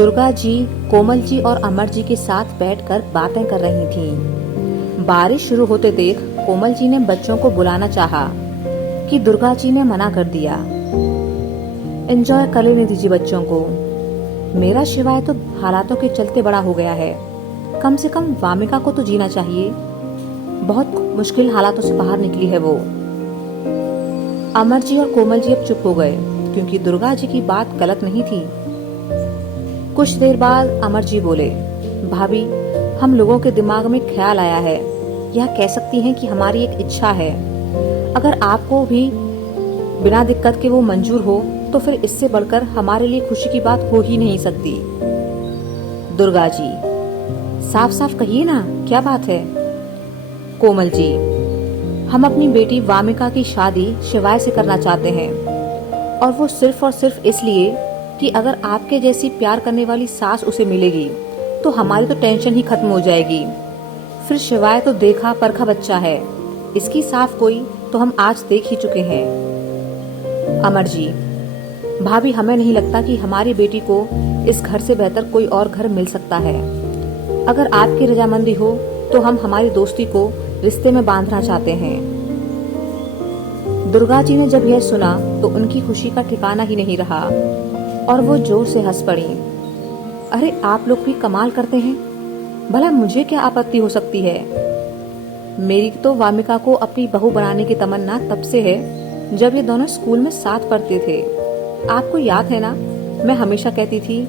दुर्गा जी, कोमल जी और अमर जी के साथ बैठकर बातें कर रही थीं। बारिश शुरू होते देख कोमल जी ने बच्चों को बुलाना चाहा कि दुर्गा जी ने मना कर दिया। एंजॉय कर लेने दीजिए बच्चों को। मेरा शिवाय तो हालातों के चलते बड़ा हो गया है। कम से कम वामिका को तो जीना चाहिए। बहुत मुश्किल हालातों से बाहर निकली है वो। अमर जी और कोमल जी अब चुप हो गए क्योंकि दुर्गा जी की बात गलत नहीं थी। कुछ देर बाद अमर जी बोले, भाभी, हम लोगों के दिमाग में ख्याल आया है, यह कह सकती हैं कि हमारी एक इच्छा है। अगर आपको भी बिना दिक्कत के वो मंजूर हो तो फिर इससे बढ़कर हमारे लिए खुशी की बात हो ही नहीं सकती। दुर्गा जी, साफ साफ कहिए ना, क्या बात है? कोमल जी, हम अपनी बेटी वामिका की शादी शिवाय से करना चाहते हैं, और वो सिर्फ और सिर्फ इसलिए कि अगर आपके जैसी प्यार करने वाली सास उसे मिलेगी तो हमारी तो टेंशन ही खत्म हो जाएगी। फिर शिवाय तो देखा परखा बच्चा है, इसकी साफ कोई तो हम आज देख ही चुके हैं। अमर जी, भाभी, हमें नहीं लगता कि हमारी बेटी को इस घर से बेहतर कोई और घर मिल सकता है। अगर आपकी रजामंदी हो तो हम हमारी दोस्ती को रिश्ते में बांधना चाहते हैं। दुर्गा जी ने जब यह सुना तो उनकी खुशी का ठिकाना ही नहीं रहा और वो जोर से हंस पड़ी। अरे, आप लोग भी कमाल करते हैं। भला मुझे क्या आपत्ति हो सकती है? मेरी तो वामिका को अपनी बहू बनाने की तमन्ना तब से है जब ये दोनों स्कूल में साथ पढ़ते थे। आपको याद है ना, मैं हमेशा कहती थी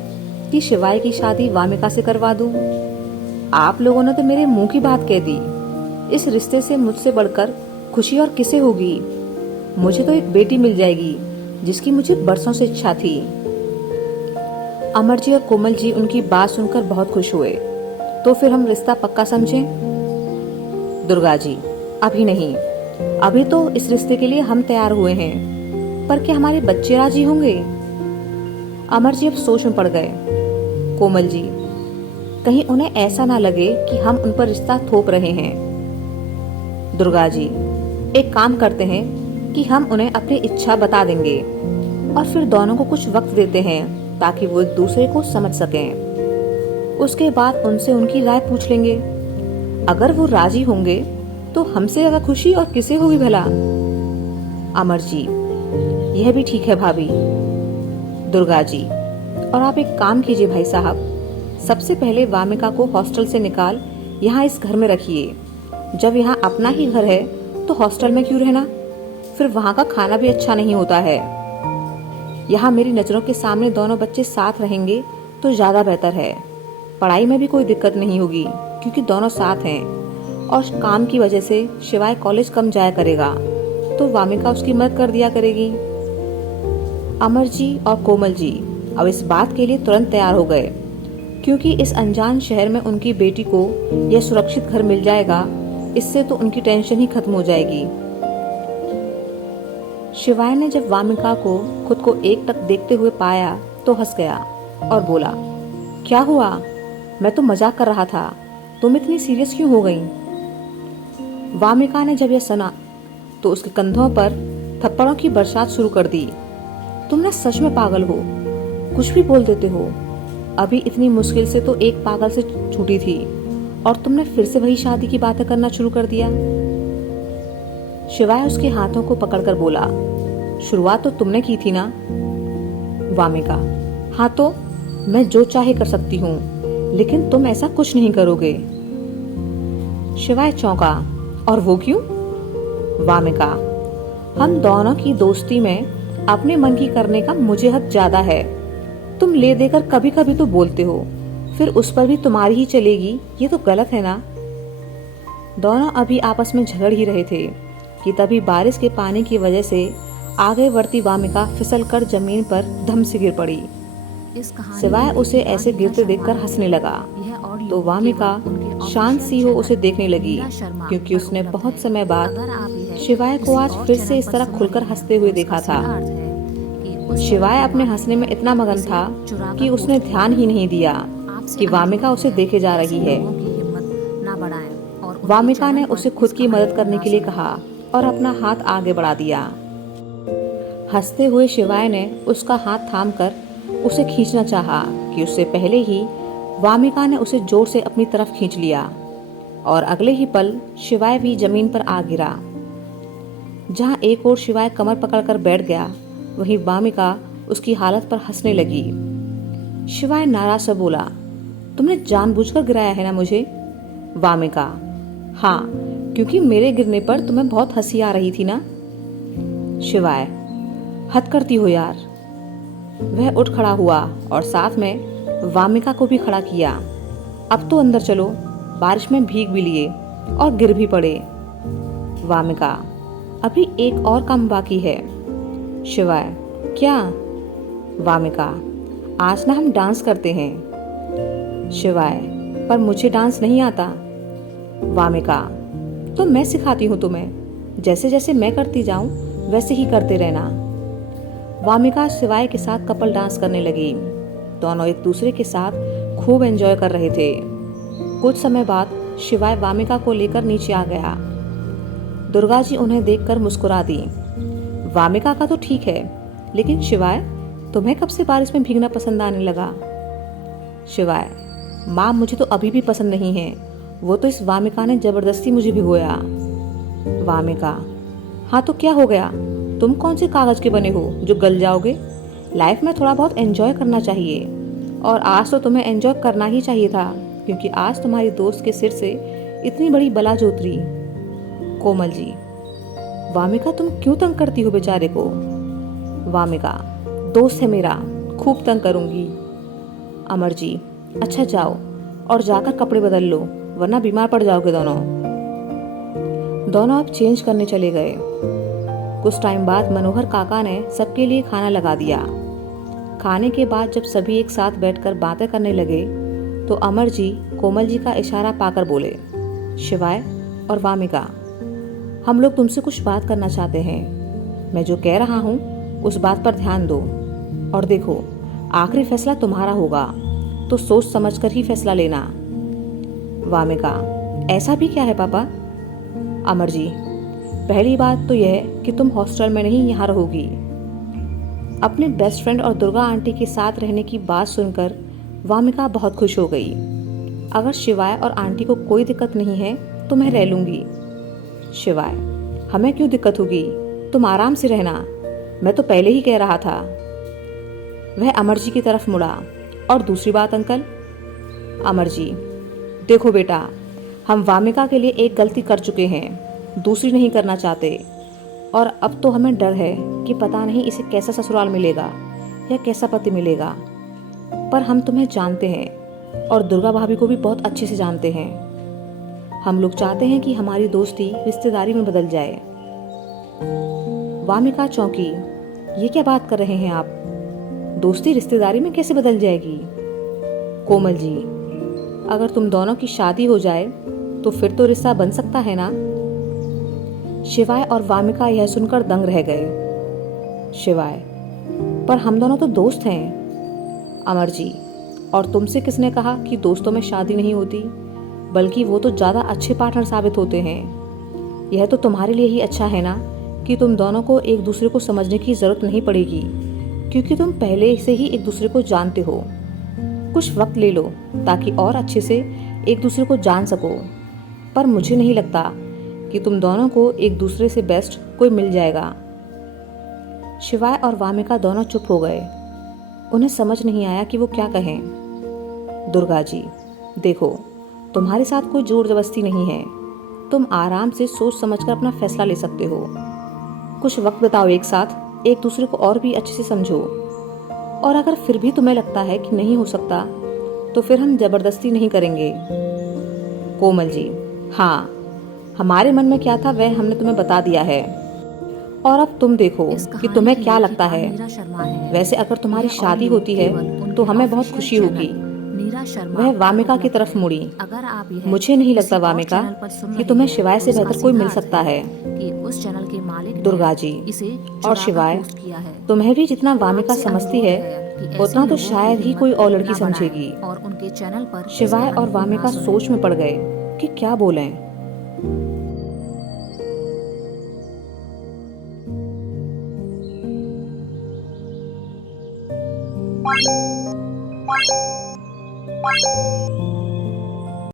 कि शिवाय की शादी वामिका से करवा दूं। आप लोगों ने तो मेरे मुंह की बात कह दी। इस रिश्ते से मुझसे बढ़कर खुशी और किसे होगी? मुझे तो एक बेटी मिल जाएगी जिसकी मुझे बरसों से इच्छा थी। अमर जी और कोमल जी उनकी बात सुनकर बहुत खुश हुए। तो फिर हम रिश्ता पक्का समझें? दुर्गा जी, अभी नहीं। अभी तो इस रिश्ते के लिए हम तैयार हुए हैं, पर क्या हमारे बच्चे राजी होंगे? अमर जी अब सोच में पड़ गए। कोमल जी, कहीं उन्हें ऐसा ना लगे कि हम उन पर रिश्ता थोप रहे हैं। दुर्गा जी, एक काम करते हैं कि हम उन्हें अपनी इच्छा बता देंगे और फिर दोनों को कुछ वक्त देते हैं ताकि वो एक दूसरे को समझ सकें। उसके बाद उनसे उनकी राय पूछ लेंगे। अगर वो राजी होंगे तो हमसे ज्यादा खुशी और किसे होगी भला? अमर जी, यह भी ठीक है भाभी। दुर्गा जी, और आप एक काम कीजिए भाई साहब, सबसे पहले वामिका को हॉस्टल से निकाल यहाँ इस घर में रखिए। जब यहाँ अपना ही घर है तो हॉस्टल में क्यों रहना? फिर वहाँ का खाना भी अच्छा नहीं होता है। यहाँ मेरी नजरों के सामने दोनों बच्चे साथ रहेंगे तो ज्यादा बेहतर है। पढ़ाई में भी कोई दिक्कत नहीं होगी क्योंकि दोनों साथ हैं, और काम की वजह से शिवाय कॉलेज कम जाया करेगा तो वामिका उसकी मदद कर दिया करेगी। अमर जी और कोमल जी अब इस बात के लिए तुरंत तैयार हो गए क्योंकि इस अनजान शहर में उनकी बेटी को यह सुरक्षित घर मिल जाएगा। इससे तो उनकी टेंशन ही खत्म हो जाएगी। शिवाय ने जब वामिका को खुद को एकटक देखते हुए पाया तो हंस गया और बोला, क्या हुआ? मैं तो मजाक कर रहा था, तुम इतनी सीरियस क्यों हो गई? वामिका ने जब यह सुना तो उसके कंधों पर थप्पड़ों की बरसात शुरू कर दी। तुम ना सच में पागल हो, कुछ भी बोल देते हो। अभी इतनी मुश्किल से तो एक पागल से छूटी थी और तुमने फिर से वही शादी की बातें करना शुरू कर दिया। शिवाय उसके हाथों को पकड़कर बोला, शुरुआत तो तुमने की थी ना? वामिका, हाँ तो मैं जो चाहे कर सकती हूँ, लेकिन तुम ऐसा कुछ नहीं करोगे। शिवाय चौंका, और वो क्यों? वामिका, हम दोनों की दोस्ती में अपने मन की करने का मुझे हक ज्यादा है। तुम ले देकर कभी कभी तो बोलते हो, फिर उस पर भी तुम्हारी ही चलेगी, ये तो गलत है ना? दोनों अभी आपस में झगड़ ही रहे थे कि तभी बारिश के पानी की वजह से आगे बढ़ती वामिका फिसल कर जमीन पर धम से गिर पड़ी। सिवाय उसे ऐसे गिरते देखकर हंसने लगा तो वामिका शांत सी हो उसे देखने लगी क्योंकि उसने बहुत समय बाद शिवाय को आज फिर से इस तरह खुलकर हंसते हुए देखा था। शिवाय अपने हंसने में इतना मगन था कि उसने ध्यान ही नहीं दिया कि वामिका उसे देखे जा रही है। वामिका ने उसे खुद की मदद करने के लिए कहा और अपना हाथ आगे बढ़ा दिया। हंसते हुए शिवाय ने उसका हाथ थामकर उसे खींचना चाहा कि उससे पहले ही वामिका ने उसे जोर से अपनी तरफ खींच लिया और अगले ही पल शिवाय भी जमीन पर आ गिरा। जहां एक ओर शिवाय कमर पकड़कर बैठ गया, वहीं वामिका उसकी हालत पर हंसने लगी। शिवाय नाराज सा बोला, तुमने जानबूझकर गिराया है ना मुझे? वामिका, हाँ, क्योंकि मेरे गिरने पर तुम्हें बहुत हंसी आ रही थी ना। शिवाय, हद करती हो यार। वह उठ खड़ा हुआ और साथ में वामिका को भी खड़ा किया। अब तो अंदर चलो, बारिश में भीग भी लिए और गिर भी पड़े। वामिका, अभी एक और काम बाकी है। शिवाय, क्या? वामिका, आज ना हम डांस करते हैं। शिवाय, पर मुझे डांस नहीं आता। वामिका, तो मैं सिखाती हूँ तुम्हें। जैसे जैसे मैं करती जाऊं वैसे ही करते रहना। वामिका शिवाय के साथ कपल डांस करने लगी। दोनों एक दूसरे के साथ खूब एंजॉय कर रहे थे। कुछ समय बाद शिवाय वामिका को लेकर नीचे आ गया। दुर्गा जी उन्हें देखकर मुस्कुरा दी। वामिका का तो ठीक है, लेकिन शिवाय, तुम्हें कब से बारिश में भीगना पसंद आने लगा? शिवाय, माँ, मुझे तो अभी भी पसंद नहीं है। वो तो इस वामिका ने जबरदस्ती मुझे भिगोया। वामिका, हाँ तो क्या हो गया? तुम कौन से कागज के बने हो जो गल जाओगे? लाइफ में थोड़ा बहुत एंजॉय करना चाहिए, और आज तो तुम्हें एंजॉय करना ही चाहिए था, क्योंकि आज तुम्हारी दोस्त के सिर से इतनी बड़ी बला जो उतरी। कोमल जी, वामिका, तुम क्यों तंग करती हो बेचारे को? वामिका, दोस्त है मेरा, खूब तंग करूंगी। अमर जी, अच्छा जाओ और जाकर कपड़े बदल लो, वरना बीमार पड़ जाओगे दोनों। दोनों अब चेंज करने चले गए। कुछ टाइम बाद मनोहर काका ने सबके लिए खाना लगा दिया। खाने के बाद जब सभी एक साथ बैठकर बातें करने लगे तो अमर जी कोमल जी का इशारा पाकर बोले, शिवाय और वामिका, हम लोग तुमसे कुछ बात करना चाहते हैं। मैं जो कह रहा हूँ उस बात पर ध्यान दो, और देखो, आखिरी फैसला तुम्हारा होगा, तो सोच समझकर ही फैसला लेना। वामिका, ऐसा भी क्या है पापा? अमर जी, पहली बात तो यह कि तुम हॉस्टल में नहीं, यहाँ रहोगी। अपने बेस्ट फ्रेंड और दुर्गा आंटी के साथ रहने की बात सुनकर वामिका बहुत खुश हो गई। अगर शिवाय और आंटी को कोई दिक्कत नहीं है तो मैं रह लूंगी। शिवाय, हमें क्यों दिक्कत होगी? तुम आराम से रहना, मैं तो पहले ही कह रहा था। वह अमर जी की तरफ मुड़ा, और दूसरी बात अंकल? अमर जी, देखो बेटा, हम वामिका के लिए एक गलती कर चुके हैं, दूसरी नहीं करना चाहते, और अब तो हमें डर है कि पता नहीं इसे कैसा ससुराल मिलेगा या कैसा पति मिलेगा। पर हम तुम्हें जानते हैं और दुर्गा भाभी को भी बहुत अच्छे से जानते हैं। हम लोग चाहते हैं कि हमारी दोस्ती रिश्तेदारी में बदल जाए। वामिका चौंकी, ये क्या बात कर रहे हैं आप? दोस्ती रिश्तेदारी में कैसे बदल जाएगी? कोमल जी, अगर तुम दोनों की शादी हो जाए तो फिर तो रिश्ता बन सकता है ना? शिवाय और वामिका यह सुनकर दंग रह गए। शिवाय, पर हम दोनों तो दोस्त हैं। अमर जी, और तुमसे किसने कहा कि दोस्तों में शादी नहीं होती? बल्कि वो तो ज्यादा अच्छे पार्टनर साबित होते हैं। यह तो तुम्हारे लिए ही अच्छा है ना कि तुम दोनों को एक दूसरे को समझने की जरूरत नहीं पड़ेगी, क्योंकि तुम पहले से ही एक दूसरे को जानते हो। कुछ वक्त ले लो ताकि और अच्छे से एक दूसरे को जान सको। पर मुझे नहीं लगता कि तुम दोनों को एक दूसरे से बेस्ट कोई मिल जाएगा। शिवाय और वामिका दोनों चुप हो गए। उन्हें समझ नहीं आया कि वो क्या कहें। दुर्गा जी, देखो, तुम्हारे साथ कोई जोर जबरदस्ती नहीं है। तुम आराम से सोच समझकर अपना फैसला ले सकते हो। कुछ वक्त बिताओ एक साथ, एक दूसरे को और भी अच्छे से समझो। और अगर फिर भी तुम्हें लगता है कि नहीं हो सकता तो फिर हम जबरदस्ती नहीं करेंगे। कोमल जी, हाँ, हमारे मन में क्या था वह हमने तुम्हें बता दिया है, और अब तुम देखो कि तुम्हें क्या लगता है। वैसे अगर तुम्हारी शादी होती है तो हमें बहुत खुशी होगी। वह वामिका की तरफ मुड़ी। मुझे नहीं लगता वामिका कि तुम्हें शिवाय से बेहतर कोई मिल सकता है। दुर्गा जी और शिवाय, तुम्हें भी जितना वामिका समझती है उतना तो शायद ही कोई और लड़की समझेगी। शिवाय और वामिका सोच में पड़ गए कि क्या बोलें।